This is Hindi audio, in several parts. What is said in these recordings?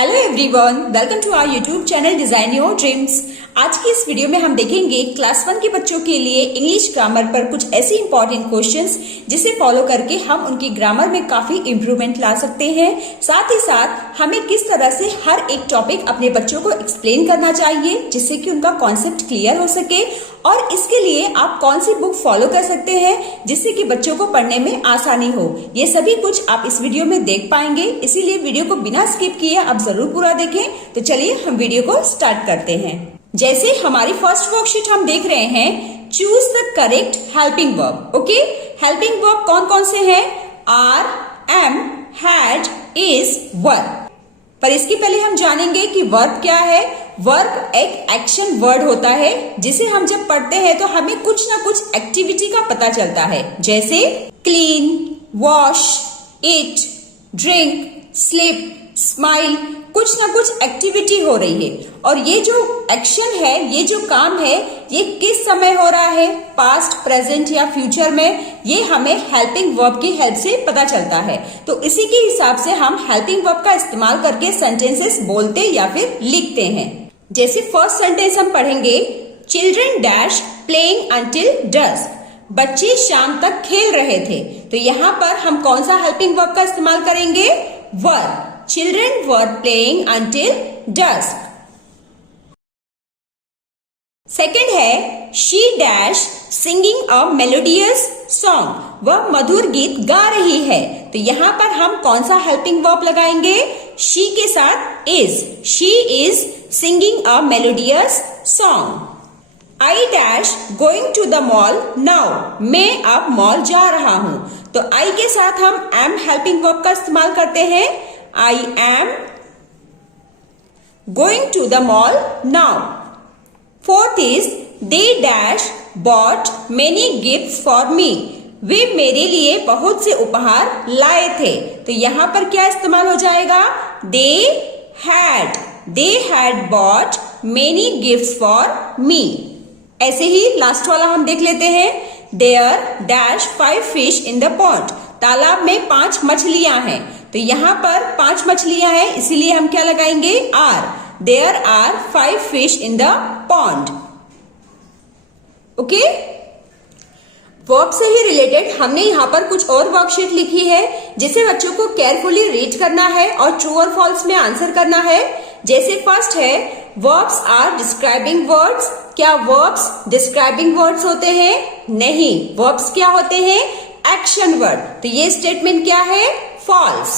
Hello everyone, welcome to our YouTube channel design your dreams. आज की इस वीडियो में हम देखेंगे क्लास 1 के बच्चों के लिए इंग्लिश ग्रामर पर कुछ ऐसे इंपॉर्टेंट क्वेश्चंस जिसे फॉलो करके हम उनकी ग्रामर में काफी इंप्रूवमेंट ला सकते हैं। साथ ही साथ हमें किस तरह से हर एक टॉपिक अपने बच्चों को एक्सप्लेन करना चाहिए जिससे कि उनका कॉन्सेप्ट क्लियर हो सके, और इसके लिए आप कौन सी बुक फॉलो कर सकते हैं जिससे कि बच्चों को पढ़ने में आसानी हो। ये सभी कुछ आप इस वीडियो में देख पाएंगे, इसीलिए वीडियो को बिना स्किप किए आप जरूर पूरा देखें। तो चलिए हम वीडियो को स्टार्ट करते हैं। जैसे हमारी फर्स्ट वर्कशीट हम देख रहे हैं, choose the correct helping verb. Okay, helping verb कौन कौन से हैं? आर, एम, हैड, इज, वर। पर इसके पहले हम जानेंगे कि वर्ब क्या है। वर्ब एक एक्शन वर्ड होता है जिसे हम जब पढ़ते हैं तो हमें कुछ ना कुछ एक्टिविटी का पता चलता है, जैसे क्लीन, वॉश, ईट, ड्रिंक, स्लीप, स्माइल। कुछ ना कुछ एक्टिविटी हो रही है, और ये जो एक्शन है, ये जो काम है, ये किस समय हो रहा है, पास्ट, प्रेजेंट या फ्यूचर में, ये हमें हेल्पिंग वर्ब की हेल्प से पता चलता है। तो इसी के हिसाब से हम हेल्पिंग वर्ब का इस्तेमाल करके सेंटेंसेस बोलते या फिर लिखते हैं। जैसे फर्स्ट सेंटेंस हम पढ़ेंगे, children dash playing until dusk. बच्चे शाम तक खेल रहे थे। तो यहाँ पर हम कौन सा हेल्पिंग वर्ब का इस्तेमाल करेंगे? वर। Children were playing until dusk. Second है, she dash singing a melodious song. वह मधुर गीत गा रही है। तो यहाँ पर हम कौन सा हेल्पिंग वर्ब लगाएंगे? she के साथ is. She is singing a melodious song. I dash going to the mall now. मैं अब मॉल जा रहा हूँ। तो I के साथ हम am हेल्पिंग वर्ब का इस्तेमाल करते हैं। I am going to the mall now. Fourth is, they dash bought many gifts for me. वे मेरे लिए बहुत से उपहार लाए थे। तो यहाँ पर क्या इस्तेमाल हो जाएगा? They had bought many gifts for me. ऐसे ही लास्ट वाला हम देख लेते हैं, There dash 5 fish in the pond. तालाब में 5 मछलियां हैं। तो यहाँ पर 5 मछलियां हैं, इसीलिए हम क्या लगाएंगे? Are. There are 5 fish in the pond. Okay, verb से ही रिलेटेड हमने यहाँ पर कुछ और वर्कशीट लिखी है जिसे बच्चों को केयरफुली रीड करना है और ट्रू और फॉल्स में आंसर करना है। जैसे फर्स्ट है, वर्ब्स आर डिस्क्राइबिंग वर्ड्स। क्या वर्ब्स डिस्क्राइबिंग वर्ड्स होते हैं? नहीं, वर्ब्स क्या होते हैं? Action word. तो ये स्टेटमेंट क्या है? False.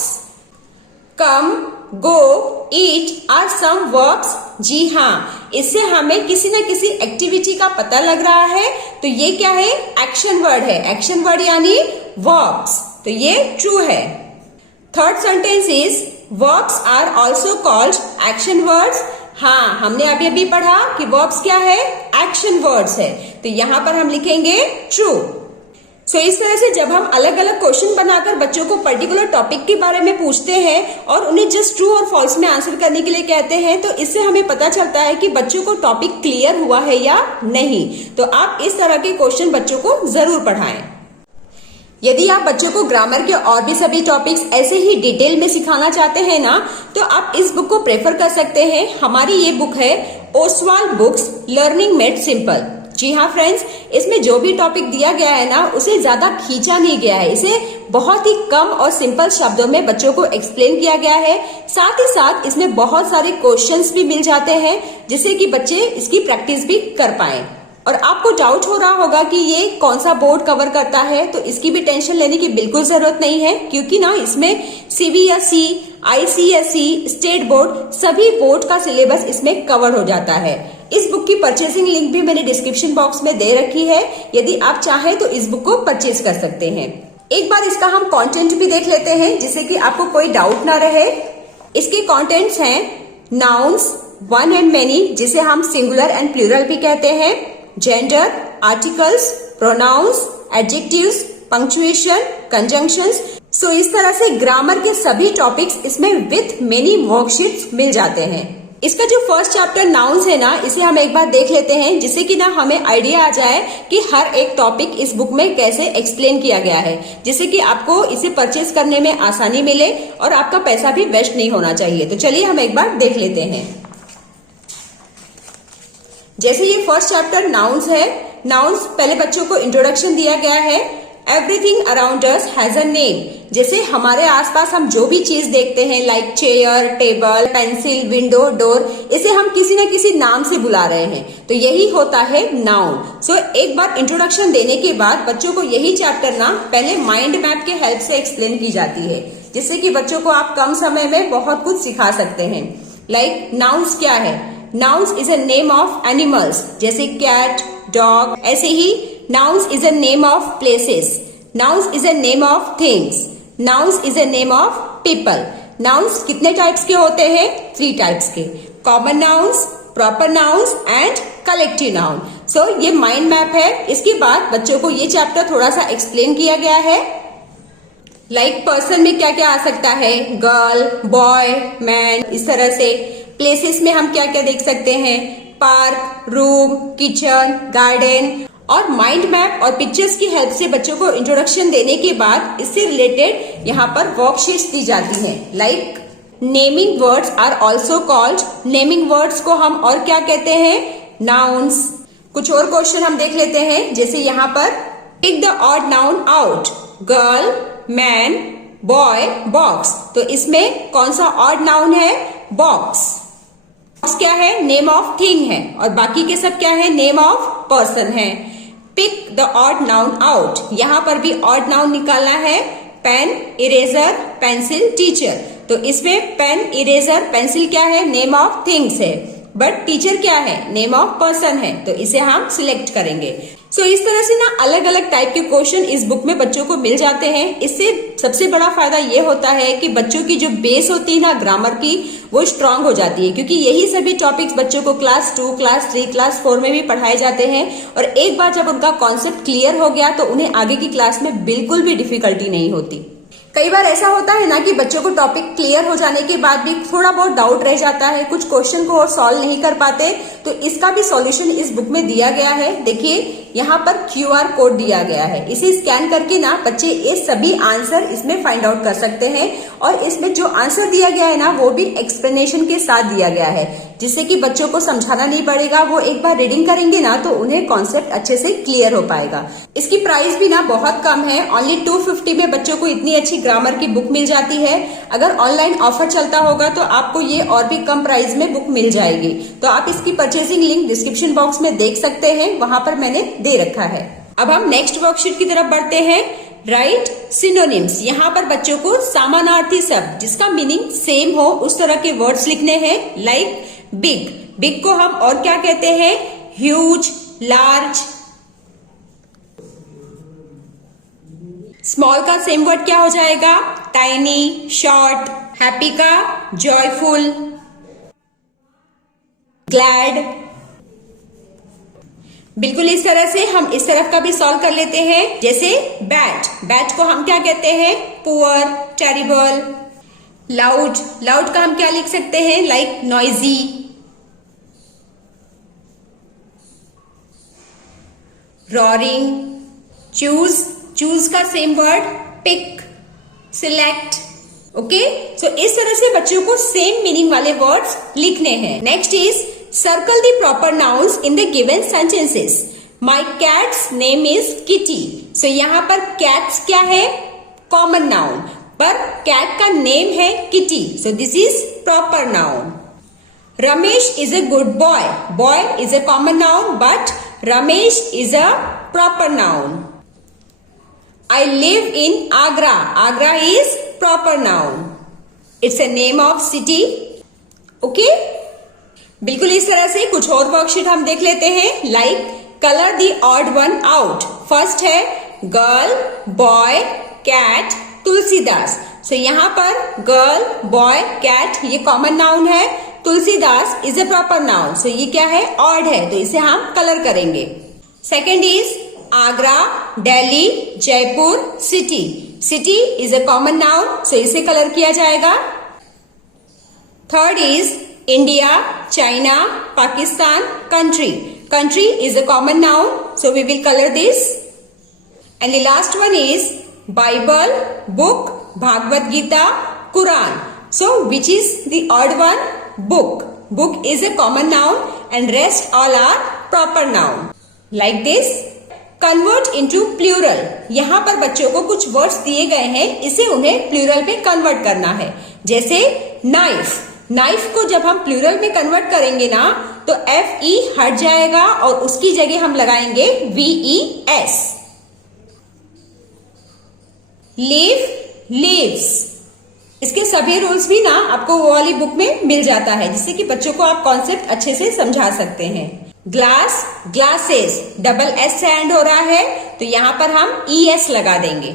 Come, go, eat are some verbs. जी हाँ, इससे हमें किसी न किसी एक्टिविटी का पता लग रहा है। तो ये क्या है? एक्शन वर्ड है। एक्शन वर्ड यानी वर्ब्स। तो ये ट्रू है। Third sentence is, verbs are also called action words. हाँ, हमने अभी अभी पढ़ा कि वर्ब्स क्या है? एक्शन वर्ड्स है। तो यहाँ पर हम लिखेंगे ट्रू। सो इस तरह से जब हम अलग अलग क्वेश्चन बनाकर बच्चों को पर्टिकुलर टॉपिक के बारे में पूछते हैं और उन्हें जस्ट ट्रू और फॉल्स में आंसर करने के लिए कहते हैं, तो इससे हमें पता चलता है कि बच्चों को टॉपिक क्लियर हुआ है या नहीं। तो आप इस तरह के क्वेश्चन बच्चों को जरूर पढ़ाएं। यदि आप बच्चों को ग्रामर के और भी सभी टॉपिक्स ऐसे ही डिटेल में सिखाना चाहते हैं ना, तो आप इस बुक को प्रेफर कर सकते हैं। हमारी ये बुक है Oswal books learning made simple. जी हाँ फ्रेंड्स, इसमें जो भी टॉपिक दिया गया है ना, उसे ज्यादा खींचा नहीं गया है। इसे बहुत ही कम और सिंपल शब्दों में बच्चों को एक्सप्लेन किया गया है। साथ ही साथ इसमें बहुत सारे क्वेश्चंस भी मिल जाते हैं जिससे कि बच्चे इसकी प्रैक्टिस भी कर पाएं। और आपको डाउट हो रहा होगा कि ये कौन सा बोर्ड कवर करता है, तो इसकी भी टेंशन लेने की बिल्कुल जरूरत नहीं है, क्योंकि ना इसमें सीबीएसई, आईसीएसई, स्टेट बोर्ड सभी बोर्ड का सिलेबस इसमें कवर हो जाता है। इस बुक की परचेसिंग लिंक भी मैंने डिस्क्रिप्शन बॉक्स में दे रखी है। यदि आप चाहें तो इस बुक को परचेज कर सकते हैं। एक बार इसका हम कंटेंट भी देख लेते हैं जिससे कि आपको कोई डाउट ना रहे। इसके कंटेंट्स हैं नाउन्स, वन एंड मेनी जिसे हम सिंगुलर एंड प्लूरल भी कहते हैं, gender, articles, pronouns, adjectives, punctuation, conjunctions. So इस तरह से ग्रामर के सभी टॉपिक्स इसमें विथ मेनी वर्कशीट्स मिल जाते हैं। इसका जो फर्स्ट चैप्टर नाउन्स है ना, इसे हम एक बार देख लेते हैं, जिससे कि ना हमें आइडिया आ जाए कि हर एक टॉपिक इस बुक में कैसे एक्सप्लेन किया गया है, जिससे कि आपको इसे परचेज करने में आसानी मिले और आपका पैसा भी वेस्ट नहीं होना चाहिए। तो चलिए हम एक बार देख लेते हैं। जैसे ये फर्स्ट चैप्टर नाउन्स है, नाउन्स पहले बच्चों को इंट्रोडक्शन दिया गया है। Everything around us has a name. जैसे हमारे आसपास हम जो भी चीज देखते हैं, like chair, table, pencil, window, door, इसे हम किसी न किसी नाम से बुला रहे हैं, तो यही होता है नाउन। सो एक बार इंट्रोडक्शन देने के बाद बच्चों को यही चैप्टर ना पहले माइंड मैप के हेल्प से एक्सप्लेन की जाती है, जिससे कि बच्चों को आप कम समय में बहुत कुछ सिखा सकते हैं। लाइक नाउन्स क्या है? Nouns is a name of animals, जैसे कैट, डॉग। ऐसे ही nouns is a name of places, nouns is a name of things, nouns is a name of people. Nouns कितने टाइप्स के होते हैं? 3 टाइप्स के, common nouns, proper nouns and collective noun. So ये माइंड मैप है। इसके बाद बच्चों को ये चैप्टर थोड़ा सा एक्सप्लेन किया गया है। लाइक पर्सन में क्या क्या आ सकता है? गर्ल, बॉय, मैन, इस तरह से। प्लेसेस में हम क्या क्या देख सकते हैं? Park, room, kitchen, garden. और माइंड मैप और पिक्चर्स की हेल्प से बच्चों को इंट्रोडक्शन देने के बाद इससे रिलेटेड यहाँ पर वर्कशीट्स दी जाती हैं। Like naming words are also called. Naming words को हम और क्या कहते हैं? नाउन्स। कुछ और क्वेश्चन हम देख लेते हैं, जैसे यहाँ पर pick the odd noun out. Girl, man, boy, box. तो इसमें कौन सा ऑड नाउन है? बॉक्स। बॉक्स क्या है? नेम ऑफ थिंग है, और बाकी के सब क्या है? नेम ऑफ पर्सन है। Pick the odd noun out, यहाँ पर भी ऑड नाउन निकालना है। Pen, eraser, pencil, teacher. तो इसमें पेन, इरेजर, पेंसिल क्या है? नेम ऑफ थिंग्स है, बट टीचर क्या है? नेम ऑफ पर्सन है, तो इसे हम सिलेक्ट करेंगे। सो इस तरह से ना अलग अलग टाइप के क्वेश्चन इस बुक में बच्चों को मिल जाते हैं। इससे सबसे बड़ा फायदा ये होता है कि बच्चों की जो बेस होती है ना ग्रामर की, वो स्ट्रांग हो जाती है, क्योंकि यही सभी टॉपिक्स बच्चों को क्लास 2, क्लास 3, क्लास 4 में भी पढ़ाए जाते हैं। और एक बार जब उनका कॉन्सेप्ट क्लियर हो गया तो उन्हें आगे की क्लास में बिल्कुल भी डिफिकल्टी नहीं होती। कई बार ऐसा होता है ना कि बच्चों को टॉपिक क्लियर हो जाने के बाद भी थोड़ा बहुत डाउट रह जाता है, कुछ क्वेश्चन को और सॉल्व नहीं कर पाते, तो इसका भी सॉल्यूशन इस बुक में दिया गया है। देखिए यहाँ पर QR कोड दिया गया है, इसे स्कैन करके ना बच्चे ये सभी आंसर इसमें फाइंड आउट कर सकते हैं। और इसमें जो आंसर दिया गया है ना, वो भी एक्सप्लेनेशन के साथ दिया गया है, जिससे कि बच्चों को समझाना नहीं पड़ेगा। वो एक बार रीडिंग करेंगे ना तो उन्हें कॉन्सेप्ट अच्छे से क्लियर हो पाएगा। इसकी प्राइस भी ना बहुत कम है, ओनली 250 में बच्चों को इतनी अच्छी ग्रामर की बुक मिल जाती है। अगर ऑनलाइन ऑफर चलता होगा तो आपको ये और भी कम प्राइस में बुक मिल जाएगी। तो आप इसकी परचेसिंग लिंक डिस्क्रिप्शन बॉक्स में देख सकते हैं, वहां पर मैंने दे रखा है। अब हम नेक्स्ट वर्कशीट की तरफ बढ़ते हैं। Right synonyms. यहाँ पर बच्चों को समानार्थी शब्द जिसका मीनिंग सेम हो उस तरह के वर्ड्स लिखने हैं। लाइक बिग, बिग को हम और क्या कहते हैं? Huge, large. स्मॉल का सेम वर्ड क्या हो जाएगा? Tiny, short. हैप्पी का जॉयफुल, ग्लैड। बिल्कुल इस तरह से हम इस तरफ का भी सॉल्व कर लेते हैं। जैसे बैट, बैट को हम क्या कहते हैं? Poor, terrible. लाउड, लाउड का हम क्या लिख सकते हैं? Like noisy. Roaring. Choose, choose का same word pick, select. Okay, so इस तरह से बच्चों को सेम मीनिंग वाले वर्ड्स लिखने हैं। Next is circle the proper nouns in the given sentences. My cat's name is Kitty. So यहाँ पर कैट्स क्या है? कॉमन नाउन, पर कैट का नेम है Kitty, so this is proper noun. Ramesh is a good boy, boy is a common noun, but Ramesh is a proper noun. I live in Agra. Agra is proper noun. It's a name of city. Okay? बिल्कुल इस तरह से कुछ और वर्कशीट हम देख लेते हैं। Like colour the odd one out. First है girl, boy, cat, Tulsidas. So यहाँ पर गर्ल, बॉय, कैट ये कॉमन नाउन है। Tulsidas is a proper noun, so ये क्या है? ऑड है, तो इसे हम कलर करेंगे। Second is Agra, Delhi, Jaipur, city. City is a common noun, so इसे कलर किया जाएगा। Third is India, China, Pakistan, country. Country is a common noun, so we will color this. And the last one is Bible, book, Bhagavad Gita, Quran. So which is the odd one? Book. Book is a common noun and rest all are proper noun. Like this. Convert into plural. यहाँ पर बच्चों को कुछ वर्ड्स दिए गए हैं, इसे उन्हें प्लूरल में कन्वर्ट करना है. जैसे नाइफ. नाइफ को जब हम प्लूरल में कन्वर्ट करेंगे ना तो FE हट जाएगा और उसकी जगह हम लगाएंगे VES. Leave, leaves. इसके सभी रूल्स भी ना आपको वो वाली बुक में मिल जाता है, जिससे कि बच्चों को आप कॉन्सेप्ट अच्छे से समझा सकते हैं. Glass, glasses. डबल S से एंड हो रहा है तो यहां पर हम ES लगा देंगे.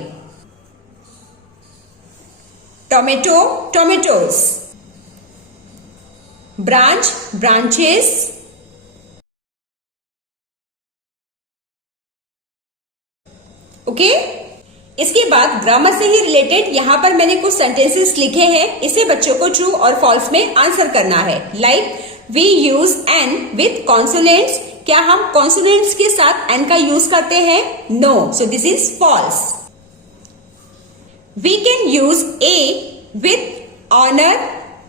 Tomato, tomatoes. Branch, branches. Okay. इसके बाद ग्रामर से ही रिलेटेड यहां पर मैंने कुछ सेंटेंसेस लिखे हैं, इसे बच्चों को ट्रू और फॉल्स में आंसर करना है. Like we use an with consonants. क्या हम कॉन्सोनेंट्स के साथ एन का यूज करते हैं? No. So this is false. We can use a with honour.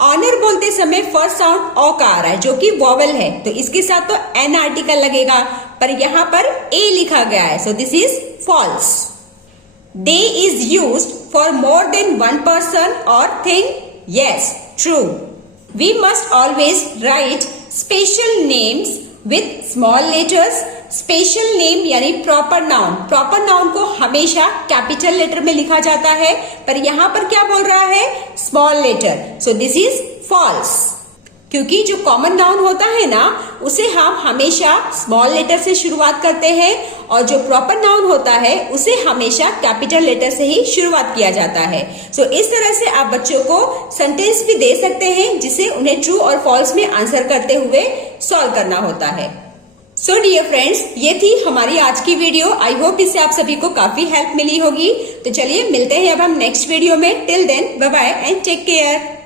Honour बोलते समय फर्स्ट साउंड ओ का आ रहा है जो कि वॉवल है, तो इसके साथ तो एन आर्टिकल लगेगा, पर यहां पर ए लिखा गया है, so this is false. They is used for more than one person or thing. Yes, true. We must always write special names with small letters. Special name यानी proper noun. Proper noun को हमेशा कैपिटल लेटर में लिखा जाता है, पर यहाँ पर क्या बोल रहा है? Small letter. So this is false. क्योंकि जो कॉमन नाउन होता है ना उसे हम हमेशा स्मॉल लेटर से शुरुआत करते हैं और जो प्रॉपर नाउन होता है उसे हमेशा कैपिटल लेटर से ही शुरुआत किया जाता है. सो इस तरह से आप बच्चों को सेंटेंस भी दे सकते हैं जिसे उन्हें ट्रू और फॉल्स में आंसर करते हुए सॉल्व करना होता है. सो डियर फ्रेंड्स, ये थी हमारी आज की वीडियो. आई होप इससे आप सभी को काफी हेल्प मिली होगी. तो चलिए मिलते हैं अब हम नेक्स्ट वीडियो में. Till then bye bye and take care.